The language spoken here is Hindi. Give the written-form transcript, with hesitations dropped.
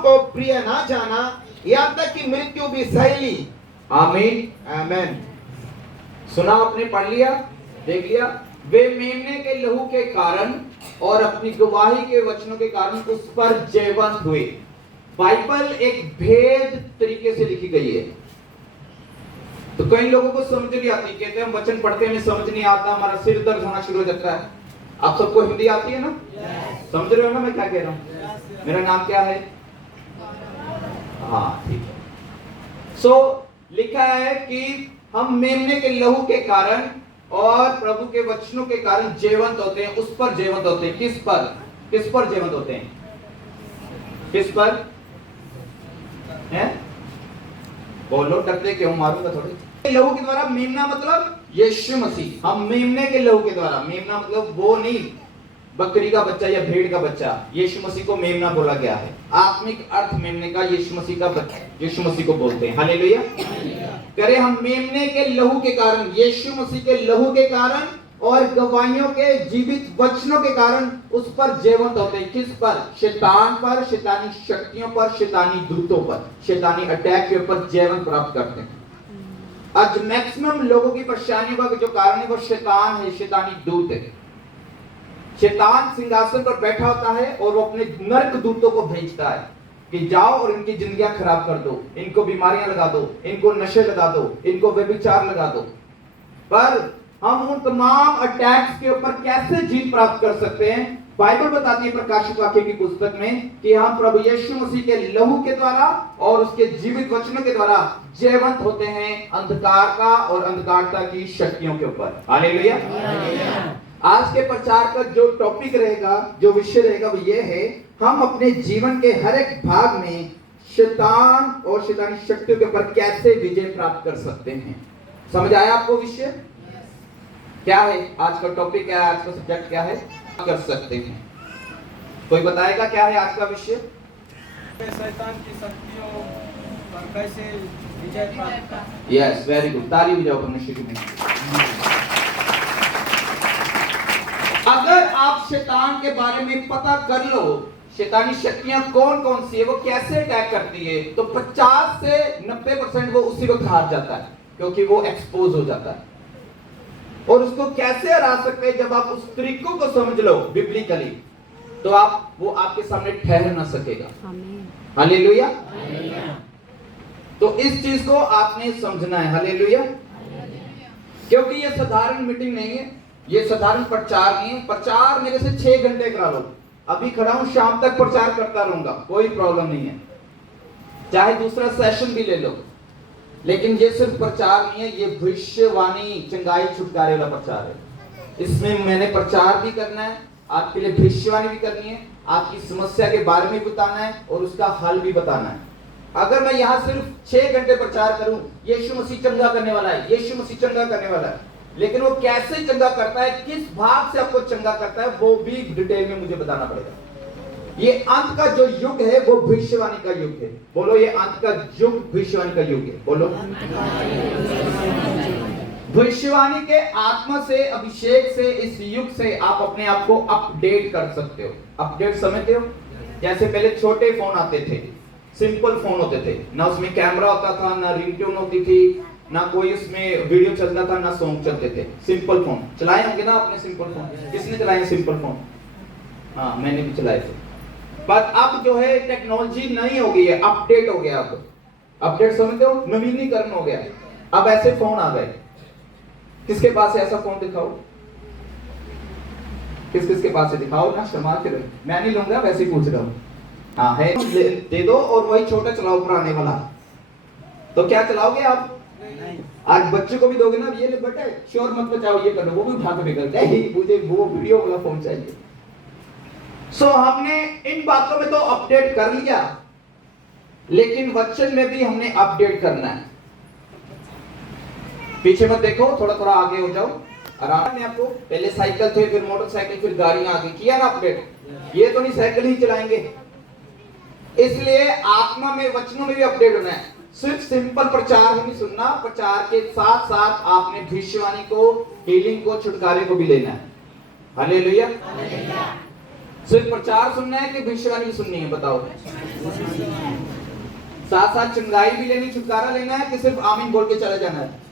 को प्रिय ना जाना, यहाँ तक कि मृत्यु भी सह ली। आमीन आमेन। सुना आपने, पढ़ लिया, देख लिया। वे मेमने के लहू के कारण और अपनी गवाही के वचनों के कारण उस पर जयवंत हुए। बाइबल एक भेद तरीके से लिखी गई है। तो कई लोगों को समझ नहीं आती, कहते हैं हम वचन पढ़ते हैं, समझ नहीं आता, हमारा सिर दर्द होना शुरू हो जाता है। आप सबको हिंदी आती है ना? समझ रहे हो ना मैं क्या कह रहा हूं? मेरा नाम क्या है? हाँ ठीक है। सो लिखा है कि हम मेमने के लहू के कारण और प्रभु के वचनों के कारण जीवंत होते हैं, उस पर जीवंत होते हैं। किस पर? किस पर जीवंत होते हैं? किस पर है? बोलो, डरते क्यों? मारूंगा थोड़े। लहू के द्वारा, मेमना मतलब यीशु मसीह। हम मेमने के लहू के द्वारा, मेमना मतलब वो नहीं बकरी का बच्चा या भेड़ का बच्चा, यीशु मसीह को मेमना बोला गया है। आत्मिक अर्थ मेमने का यीशु मसीह का बच्चा, यीशु मसीह को बोलते हैं। हालेलुया। करे हम मेमने के लहू के कारण, यीशु मसीह के लहू के कारण और गवाहियों के जीवित वचनों के कारण उस पर जीवंत होते हैं। किस पर? शैतान पर, शैतानी शक्तियों पर, शैतानी दूतों पर, शैतानी अटैक के ऊपर जीवन प्राप्त करते हैं। आज मैक्सिमम लोगों की परेशानियों का जो कारण है वो शैतान है, शैतानी दूत है। शैतान सिंहासन पर बैठा होता है और वो अपने नरक दूतों को भेजता है कि जाओ और इनकी जिंदगियां खराब कर दो, इनको बीमारियां लगा दो, इनको नशे लगा दो, इनको व्यभिचार लगा दो। पर हम उन तमाम अटैक्स के ऊपर कैसे जीत प्राप्त कर सकते हैं? बाइबल बताती है प्रकाशित वाक्य की पुस्तक में कि हम प्रभु यीशु मसीह के लहू के द्वारा और उसके जीवित वचनों के द्वारा जीवंत होते हैं अंधकार का और अंधकारता की शक्तियों के ऊपर। हालेलुया। आज के प्रचार का जो टॉपिक रहेगा, जो विषय रहेगा, वो ये है हम अपने जीवन के हर एक भाग में शैतान और शैतानी शक्तियों के ऊपर कैसे विजय प्राप्त कर सकते हैं। समझ आया आपको विषय क्या है? आज का टॉपिक क्या है? आज का सब्जेक्ट क्या है? कर सकते हैं। कोई बताएगा क्या है आज का विषय? शैतान की शक्तियों पर कैसे विजय प्राप्त? Yes, very good. ताली बजाओ परमेश्वर में। अगर आप शैतान के बारे में पता कर लो, शैतानी शक्तियां कौन कौन सी है, वो कैसे अटैक करती है, तो 50 से 90% वो उसी वक्त हार जाता है, क्योंकि वो एक्सपोज हो जाता है। और उसको कैसे हरा सकते हैं? जब आप उस तरीकों को समझ लो बिब्लिकली, तो आप वो आपके सामने ठहर ना सकेगा। हालेलुया। तो इस चीज को आपने समझना है। हालेलुया। क्योंकि ये साधारण मीटिंग नहीं है, ये साधारण प्रचार नहीं है। प्रचार मेरे से 6 घंटे करा लो, अभी खड़ा हूं, शाम तक प्रचार करता रहूंगा, कोई प्रॉब्लम नहीं है। चाहे दूसरा सेशन भी ले लो, लेकिन ये सिर्फ प्रचार नहीं है, ये भविष्यवाणी, चंगाई, छुटकारे वाला प्रचार है। इसमें मैंने प्रचार भी करना है, आपके लिए भविष्यवाणी भी करनी है, आपकी समस्या के बारे में बताना है और उसका हल भी बताना है। अगर मैं यहाँ सिर्फ 6 घंटे प्रचार करूं, यीशु मसीह चंगा करने वाला है, यीशु मसीह चंगा करने वाला है, लेकिन वो कैसे चंगा करता है, किस भाग से आपको चंगा करता है, वो भी डिटेल में मुझे बताना पड़ेगा। ये अंत का जो युग है वो भविष्यवाणी का युग है। बोलो, ये अंत का युग भविष्यवाणी का युग है। बोलो, भविष्यवाणी के आत्मा से, अभिषेक से, इस युग से आप अपने आप को अपडेट कर सकते हो। अपडेट समझते हो? जैसे पहले छोटे फोन आते थे, सिंपल फोन होते थे, ना उसमें कैमरा होता था, ना रिंगटोन होती थी, ना कोई उसमें वीडियो चलता था, ना सॉन्ग चलते थे। सिंपल फोन चलाए होंगे ना आपने? सिंपल फोन किसने चलाए? सिंपल फोन, हाँ मैंने भी चलाए थे। पर अब जो है टेक्नोलॉजी नई हो गई है, अपडेट हो गया। अब अपडेट समझते हो? नवीनीकरण हो गया। अब ऐसे फोन आ गए। किसके पास है ऐसा फोन? दिखाओ, किस किस के पास है? दिखाओ ना, शर्मा के रहे। मैं नहीं लूंगा, वैसे ही पूछ रहा हूँ। हाँ है, दे दो और वही छोटा चलाओ, पुराने वाला। तो क्या चलाओगे आप? आज बच्चों को भी दोगे ना, ये ले बेटा, शोर मत मचाओ, ये करो, वो भी उठा के निकलता है, मुझे वो वीडियो वाला फोन चाहिए। सो हमने इन बातों में तो अपडेट कर लिया, लेकिन वचन में भी हमने अपडेट करना है। पीछे मत देखो, थोड़ा थोड़ा आगे हो जाओ, आराम में। आपको पहले साइकिल थे, फिर मोटरसाइकिल, फिर गाड़ियां आ गई, किया ना अपडेट। ये तो नहीं साइकिल ही चलाएंगे। इसलिए आत्मा में, वचनों में भी अपडेट होना है। सिर्फ सिंपल प्रचार ही नहीं सुनना, प्रचार के साथ साथ आपने भविष्यवाणी को, हीलिंग को, छुटकारे को भी लेना है। हालेलुया। सिर्फ प्रचार सुनना है कि भविष्यवाणी भी सुननी है? बताओ। साथ साथ चंगाई भी लेनी, छुटकारा लेना है कि सिर्फ आमीन बोल के चले जाना है?